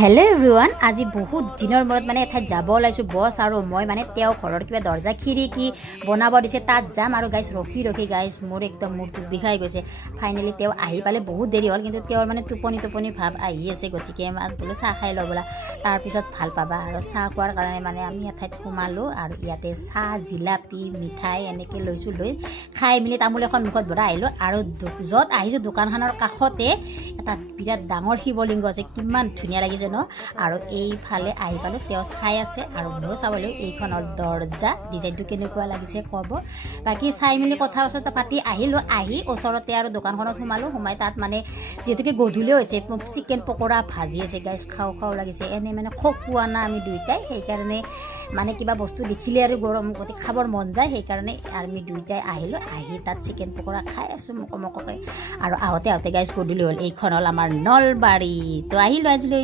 hello everyone আজি বহুত দিনৰ মৰত মানে এঠাইত যাব ওলাইছো বস আৰু মই মানে তেওঁ ঘৰৰ কিবা দৰ্জা খিৰিকী বনাব দিছে তাত যাম আৰু গাইস ৰখি গাইস মোৰ একদম মূৰটো বিষাই গৈছে ফাইনালি তেওঁ আহি পালে বহুত দেৰি হ'ল কিন্তু তেওঁৰ মানে টোপনি ভাব আহি আছে গতিকে বোলো চাহ খাই লওঁ বলা তাৰ পিছত ভাল পাবা আৰু চাহ খোৱাৰ কাৰণে মানে আমি এঠাইত সোমালো আৰু ইয়াতে চাহ জিলাপি মিঠাই এনেকৈ লৈছো লৈ খাই মিলি তামোল এখন মুখত ভৰাই আহিলো আৰু য'ত আহিছো দোকানখনৰ কাষতে এটা বিৰাট ডাঙৰ শিৱলিংগ আছে কিমান ধুনীয়া লাগিছে ন আৰু এইফালে আহি পালে তেওঁ চাই আছে আৰু মই চাবলৈ এইখনৰ দৰ্জা ডিজাইনটো কেনেকুৱা লাগিছে ক'ব বাকি চাই মিলি কথা পাতি আহিলো আহি ওচৰতে আৰু দোকানখনত সোমাই তাত মানে যেহেতুকে গধূলি হৈছে চিকেন পকৰা ভাজি আছে গাইস খাও লাগিছে এনে মানে খোৱা না আমি দুইটাই সেইকাৰণে মানে কিবা বস্তু দেখিলে আৰু গৰম গতি খাবৰ মন যায় সেইকাৰণে আমি দুইটাই আহিলো আহি তাত চিকেন পকৰা খাই আছো মকমককৈ আৰু আহতে গাইস গধূলি হ'ল এইখন হ'ল আমাৰ নলবাৰী তো আহিলো আজিলৈ